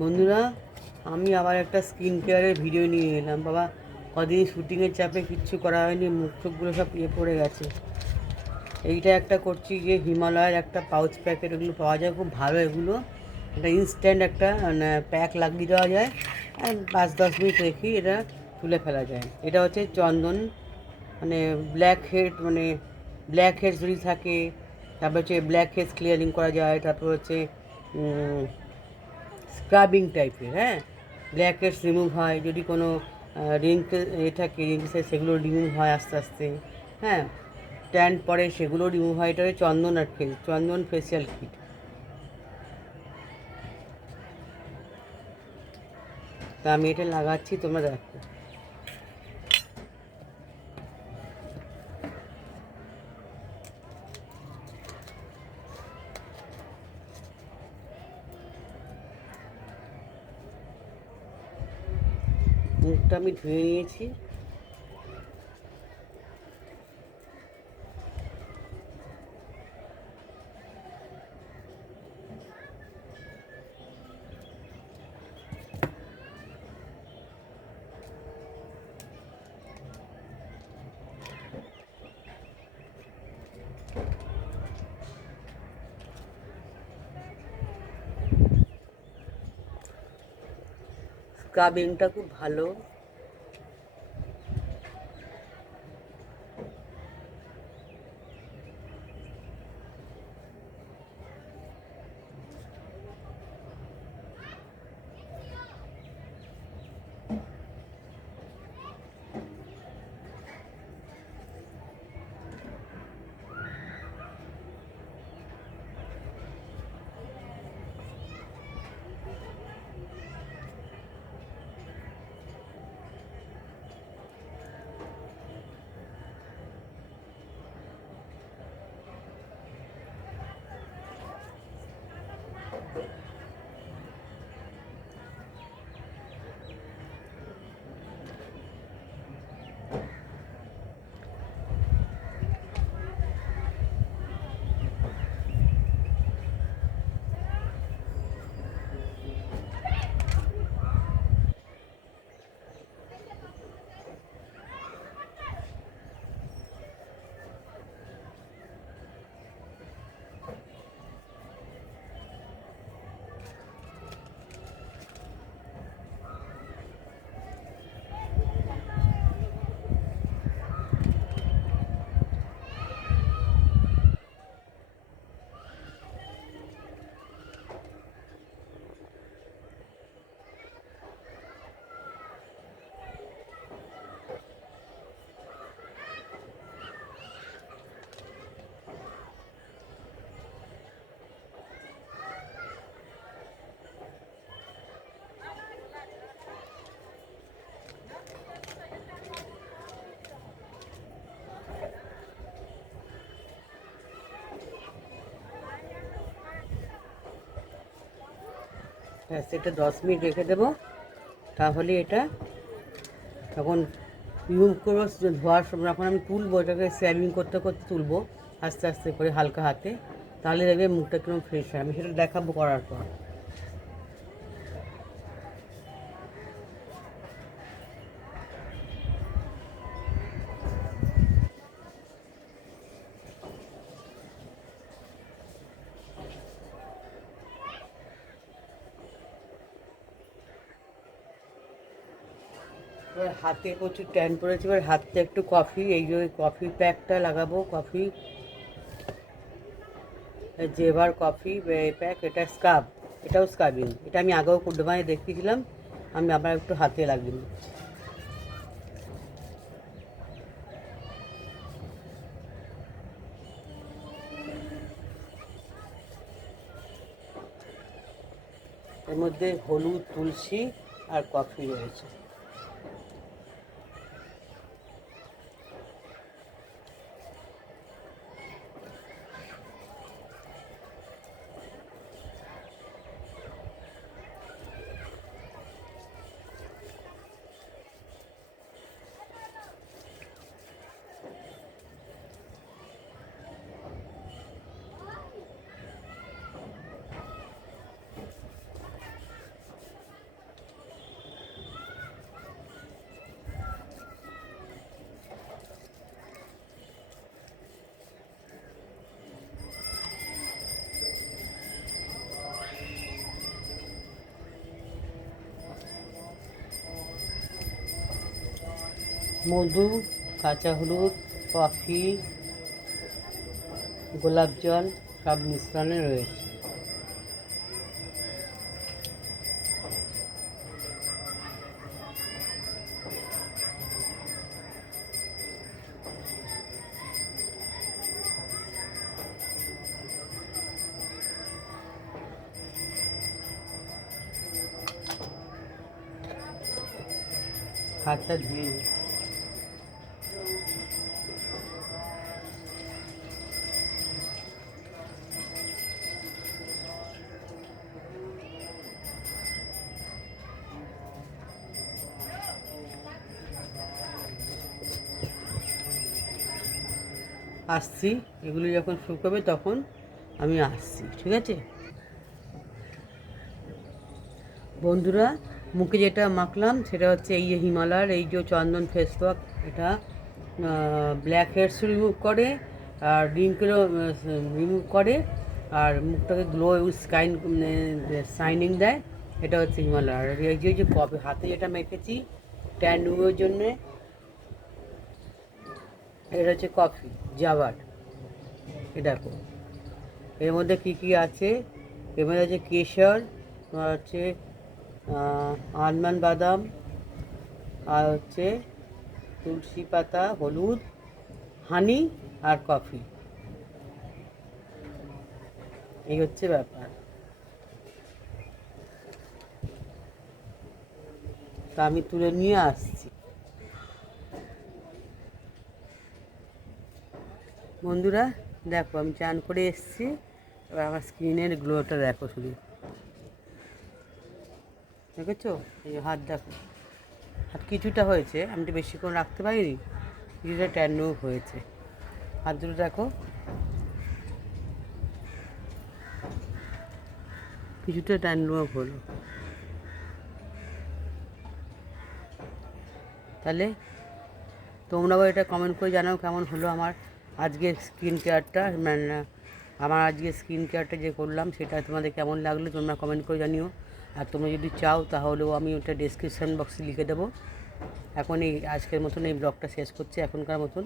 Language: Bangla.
বন্ধুরা, আমি আবার একটা স্কিন কেয়ারের ভিডিও নিয়ে এলাম। বাবা, কদিন শুটিংয়ের চাপে কিচ্ছু করা হয়নি, মুখ টুকগুলো সব পড়ে গেছে। এইটা একটা করছি যে হিমালয়ের একটা পাউচ প্যাকেট, এগুলো পাওয়া যায়, খুব ভালো এগুলো। এটা ইনস্ট্যান্ট একটা মানে প্যাক লাগিয়ে দেওয়া যায়, আর 5-10 মিনিট রেখেই এটা তুলে ফেলা যায়। এটা হচ্ছে চন্দন, মানে ব্ল্যাক হেড, মানে ব্ল্যাক হেডস যদি থাকে, তারপর হচ্ছে ব্ল্যাক হেডস ক্লিয়ারিং করা যায়, তারপর হচ্ছে স্ক্রাবিং টাইপের, হ্যাঁ, ব্ল্যাক হেডস রিমুভ হয়, যদি কোনো রিঙ্কেল থাকে, রিঙ্কেলসে সেগুলো রিমুভ হয় আস্তে আস্তে, হ্যাঁ, ট্যান পরে সেগুলো রিমুভ হয়। এটা হচ্ছে চন্দন আর চন্দন ফেসিয়াল কিট। তা আমি এটা লাগাচ্ছি, তোমরা দেখো। মুখটা আমি ধুয়ে নিয়েছি। স্ক্রাবিংটা খুব ভালো। ব্যাস, এটা 10 মিনিট রেখে দেবো, তাহলে এটা তখন রিমুভ করবো। ধোয়ার সময় যখন আমি তুলবো, এটাকে স্ক্রাবিং করতে করতে তুলবো আস্তে আস্তে করে হালকা হাতে, তাহলে দেখবে মুখটা কিরকম ফ্রেশ হয়। আমি সেটা দেখাবো করার পর। এবার হাতে প্রচুর ট্যান পড়েছে, এবার হাতে একটু কফি, এই যে কফি প্যাকটা লাগাবো। কফি, জেভার কফি প্যাক, এটা স্কাব, এটাও স্কাবিং। এটা আমি আগেও ডোবায় দেখিয়েছিলাম, আমি আবার একটু হাতে লাগিয়ে নিচ্ছি। এর মধ্যে হলুদ, তুলসী আর কফি রয়েছে। মধু, কাঁচা হলুদ, কফি, গোলাপ জল সব মিশ্রণে রয়েছে। হাতটা ধুয়ে নিই। আসছি, এগুলো যখন শুকাবে তখন আমি আসছি, ঠিক আছে বন্ধুরা। মুখে যেটা মাখলাম সেটা হচ্ছে এই যে হিমালয়ের এই যে চন্দন ফেস ওয়াশ। এটা ব্ল্যাক হেডস রিমুভ করে আর রিঙ্কেলও রিমুভ করে আর মুখটাকে গ্লো স্কাইন শাইনিং দেয়। এটা হচ্ছে হিমালয়ার। এই যে কফি হাতে যেটা মেখেছি ট্যান রিমুভের জন্যে, এটা হচ্ছে কফি জাভার। এটা দেখো এর মধ্যে কী কী আছে। এর মধ্যে আছে কেশর, আর হচ্ছে আলমন্ড বাদাম, আর হচ্ছে তুলসী পাতা, হলুদ, হানি আর কফি। এই হচ্ছে ব্যাপার। তা আমি তুলে নিয়ে আসছি বন্ধুরা। দেখো আমি চান করে এসেছি। এবার আমার স্কিনের গ্লোটা দেখো শুধু, দেখেছো? এই হাত দেখো, হাত কিছুটা হয়েছে, আমি তো বেশিক্ষণ রাখতে পারিনি, কিছুটা ট্যান্ডও হয়েছে। হাত দুটো দেখো, কিছুটা ট্যান্ডও হলো। তাহলে তোমরাও এটা কমেন্ট করে জানাও কেমন হলো আমার আজকের স্কিন কেয়ারটা। মানে আমার আজকে স্কিন কেয়ারটা যে করলাম সেটা তোমাদের কেমন লাগলো তোমরা কমেন্ট করে জানিও। আর তোমরা যদি চাও তাহলেও আমি ওটা ডেসক্রিপশান বক্সে লিখে দেবো। এখন এই আজকের মতন এই ব্লগটা শেষ করছি এখনকার মতন।